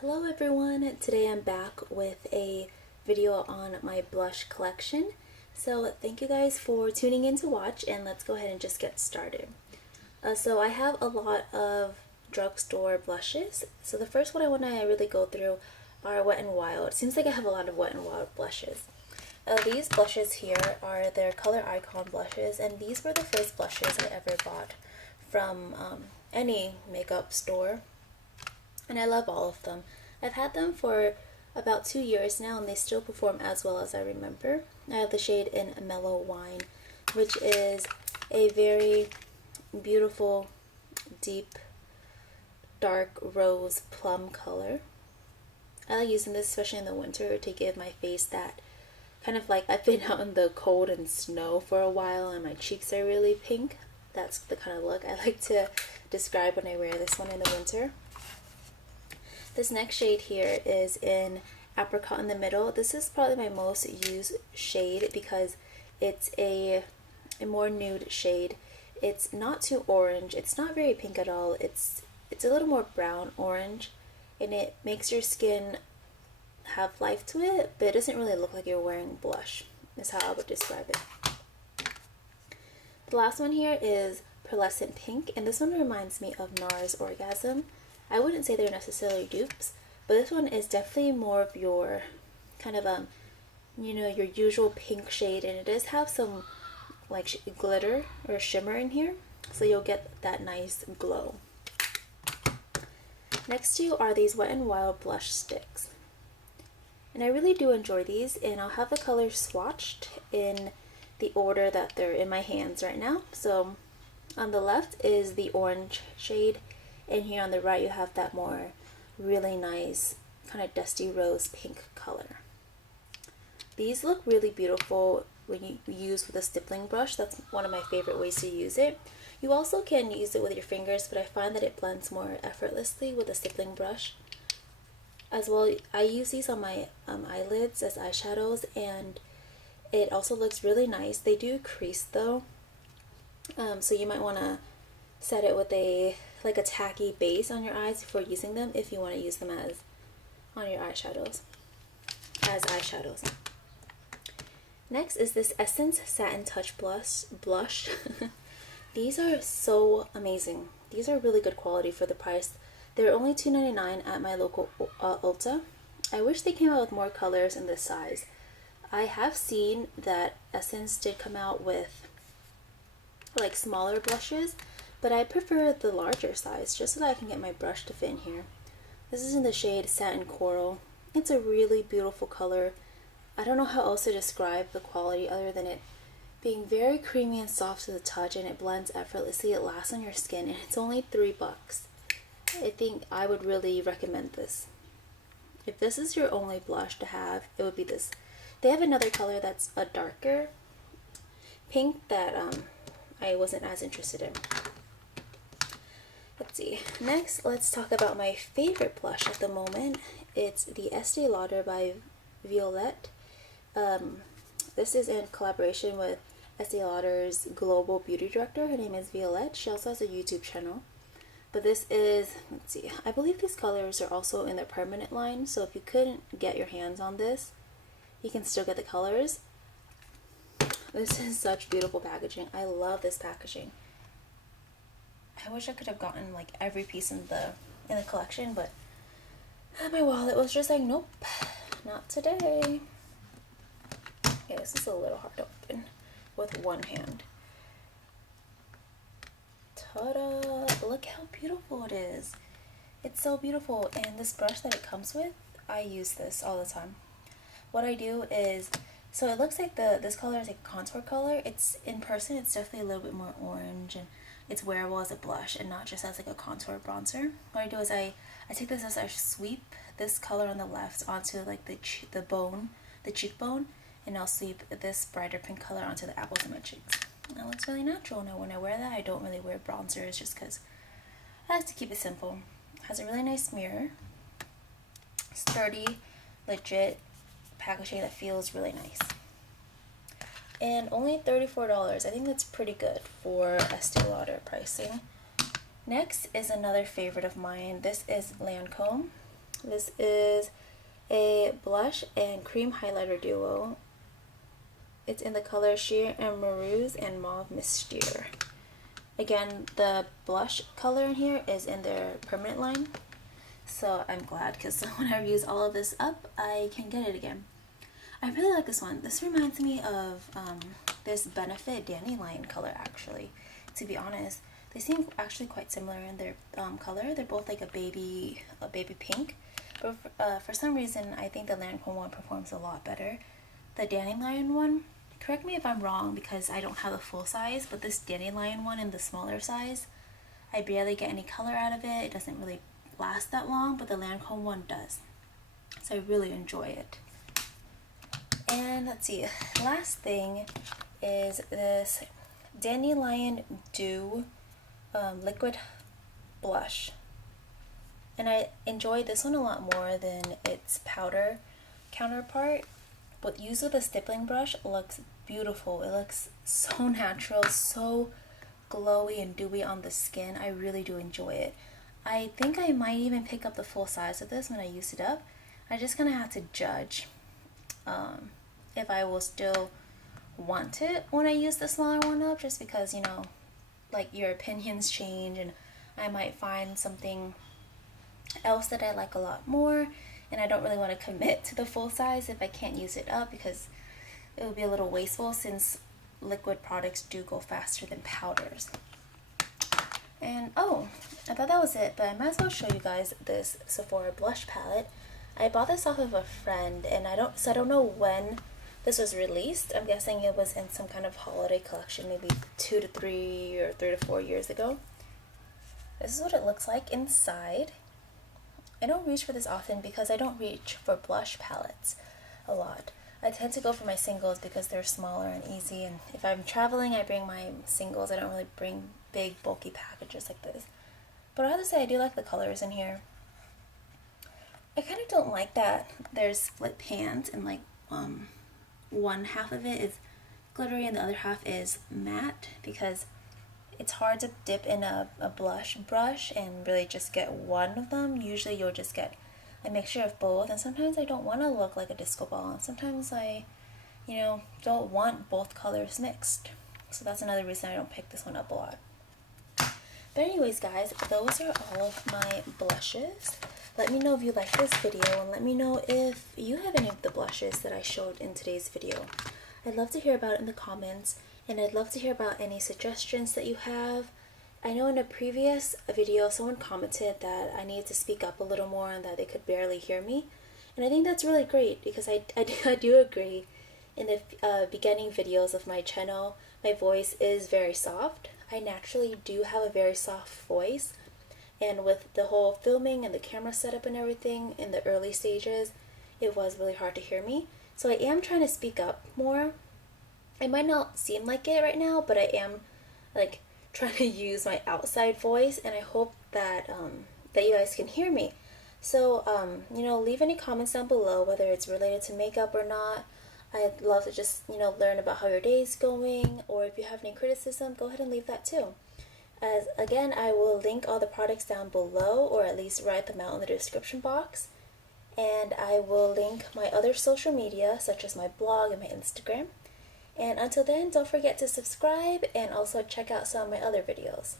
Hello everyone, today I'm back with a video on my blush collection. So thank you guys for tuning in to watch, and let's go ahead and just get started. So I have a lot of drugstore blushes. So the first one I want to really go through are WetnWild. It seems like I have a lot of WetnWild blushes. These blushes here are their Color Icon blushes, and these were the first blushes I ever bought from any makeup store. And I love all of them. I've had them for about 2 years now, and they still perform as well as I remember. I have the shade in Mellow Wine, which is a very beautiful, deep, dark rose plum color. I like using this especially in the winter to give my face that kind of like I've been out in the cold and snow for a while and my cheeks are really pink. That's the kind of look I like to describe when I wear this one in the winter. This next shade here is in Apricot in the Middle. This is probably my most used shade because it's a more nude shade. It's not too orange. It's not very pink at all. It's a little more brown orange, and it makes your skin have life to it, but it doesn't really look like you're wearing blush, is how I would describe it. The last one here is Pearlescent Pink, and this one reminds me of NARS Orgasm. I wouldn't say they're necessarily dupes, but this one is definitely more of your kind of your usual pink shade, and it does have some like glitter or shimmer in here, so you'll get that nice glow. Next to you are these WetnWild blush sticks, and I really do enjoy these, and I'll have the colors swatched in the order that they're in my hands right now. So on the left is the orange shade, and here on the right you have that more really nice kind of dusty rose pink color. These look really beautiful when you use with a stippling brush. That's one of my favorite ways to use it. You also can use it with your fingers, but I find that it blends more effortlessly with a stippling brush. As well, I use these on my eyelids as eyeshadows, and it also looks really nice. They do crease though, so you might want to set it with a tacky base on your eyes before using them if you want to use them as on your eyeshadows, as eyeshadows. Next is this Essence Satin Touch blush. These are so amazing. These are really good quality for the price. They're only $2.99 at my local Ulta. I wish they came out with more colors in this size. I have seen that Essence did come out with like smaller blushes, but I prefer the larger size just so that I can get my brush to fit in here. This is in the shade Satin Coral. It's a really beautiful color. I don't know how else to describe the quality other than it being very creamy and soft to the touch, and it blends effortlessly. It lasts on your skin, and it's only $3. I think I would really recommend this. If this is your only blush to have, it would be this. They have another color that's a darker pink that I wasn't as interested in. Let's see. Next, let's talk about my favorite blush at the moment. It's the Estee Lauder by Violette. This is in collaboration with Estee Lauder's global beauty director. Her name is Violette. She also has a YouTube channel. But this is, let's see, I believe these colors are also in their permanent line, so if you couldn't get your hands on this, you can still get the colors. This is such beautiful packaging. I love this packaging. I wish I could have gotten like every piece in the collection, but my wallet was just like, nope, not today. Okay, this is a little hard to open with one hand. Ta-da! Look how beautiful it is. It's so beautiful, and this brush that it comes with, I use this all the time. What I do is, so it looks like this color is like a contour color. It's in person, it's definitely a little bit more orange, and it's wearable as a blush and not just as like a contour bronzer. What I do is I take this as I sweep this color on the left onto like the cheekbone, and I'll sweep this brighter pink color onto the apples of my cheeks. And it looks really natural. Now when I wear that, I don't really wear bronzers just because I like to keep it simple. It has a really nice mirror, sturdy, legit packaging that feels really nice. And only $34. I think that's pretty good for Estee Lauder pricing. Next is another favorite of mine. This is Lancome This is a blush and cream highlighter duo. It's in the color Sheer and Marouse and Mauve Mystere. Again, the blush color in here is in their permanent line. So I'm glad, because when I use all of this up, I can get it again. I really like this one. This reminds me of this Benefit Dandelion color, actually, to be honest. They seem actually quite similar in their color. They're both like a baby pink. But for some reason, I think the Lancome one performs a lot better. The Dandelion one, correct me if I'm wrong because I don't have a full size, but this Dandelion one in the smaller size, I barely get any color out of it. It doesn't really last that long, but the Lancome one does. So I really enjoy it. And let's see, last thing is this Dandelion Dew liquid blush. And I enjoy this one a lot more than its powder counterpart. But used with a stippling brush, it looks beautiful. It looks so natural, so glowy and dewy on the skin. I really do enjoy it. I think I might even pick up the full size of this when I use it up. I just gonna have to judge if I will still want it when I use the smaller one up, just because, you know, like your opinions change and I might find something else that I like a lot more, and I don't really want to commit to the full size if I can't use it up, because it would be a little wasteful since liquid products do go faster than powders. And oh, I thought that was it, but I might as well show you guys this Sephora blush palette. I bought this off of a friend, and I don't know when this was released. I'm guessing it was in some kind of holiday collection, maybe 2 to 3 or 3 to 4 years ago. This is what it looks like inside. I don't reach for this often because I don't reach for blush palettes a lot. I tend to go for my singles because they're smaller and easy, and if I'm traveling, I bring my singles. I don't really bring big bulky packages like this. But I have to say, I do like the colors in here. I kind of don't like that there's split pans and like one half of it is glittery and the other half is matte, because it's hard to dip in a blush brush and really just get one of them. Usually you'll just get a mixture of both, and sometimes I don't want to look like a disco ball, and sometimes I, you know, don't want both colors mixed. So that's another reason I don't pick this one up a lot. But anyways, guys, those are all of my blushes. Let me know if you like this video, and let me know if you have any of the blushes that I showed in today's video. I'd love to hear about it in the comments, and I'd love to hear about any suggestions that you have. I know in a previous video someone commented that I needed to speak up a little more and that they could barely hear me. And I think that's really great, because I do agree. In the beginning videos of my channel, my voice is very soft. I naturally do have a very soft voice. And with the whole filming and the camera setup and everything in the early stages, it was really hard to hear me. So I am trying to speak up more. It might not seem like it right now, but I am like trying to use my outside voice, and I hope that that you guys can hear me. So you know, leave any comments down below, whether it's related to makeup or not. I'd love to just, you know, learn about how your day is going, or if you have any criticism, go ahead and leave that too. As again, I will link all the products down below, or at least write them out in the description box. And I will link my other social media, such as my blog and my Instagram. And until then, don't forget to subscribe and also check out some of my other videos.